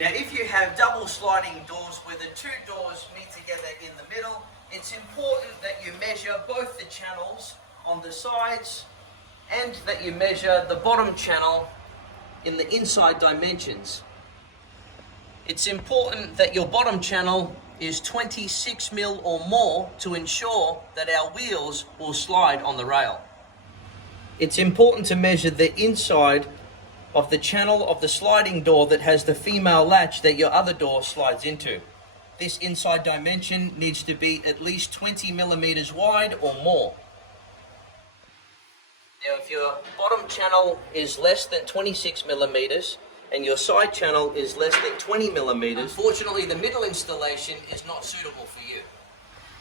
Now if you have double sliding doors where the two doors meet together in the middle, it's important that you measure both the channels on the sides and that you measure the bottom channel in the inside dimensions. It's important that your bottom channel is 26 mil or more to ensure that our wheels will slide on the rail. It's important to measure the inside of the channel of the sliding door that has the female latch that your other door slides into. This inside dimension needs to be at least 20 millimeters wide or more. Now if your bottom channel is less than 26 millimeters and your side channel is less than 20 millimeters, unfortunately the middle installation is not suitable for you.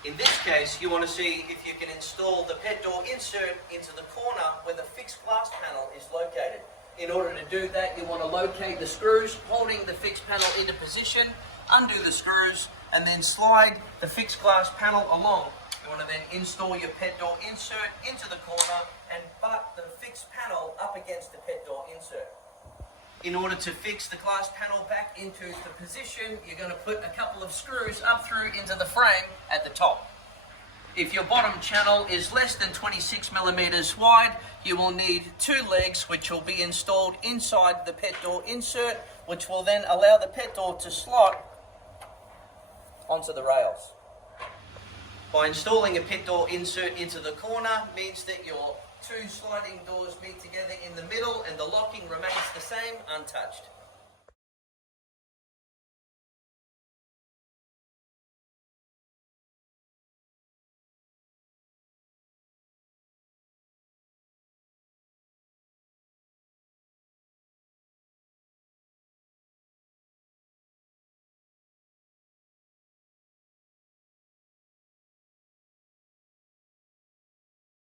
In this case, you want to see if you can install the pet door insert into the corner where the fixed glass panel is located. In order to do that, you want to locate the screws holding the fixed panel into position, undo the screws, and then slide the fixed glass panel along. You want to then install your pet door insert into the corner and butt the fixed panel up against the pet door insert. In order to fix the glass panel back into the position, you're going to put a couple of screws up through into the frame at the top. If your bottom channel is less than 26 millimeters wide, you will need two legs which will be installed inside the pet door insert, which will then allow the pet door to slot onto the rails. By installing a pet door insert into the corner means that your two sliding doors meet together in the middle and the locking remains the same, untouched.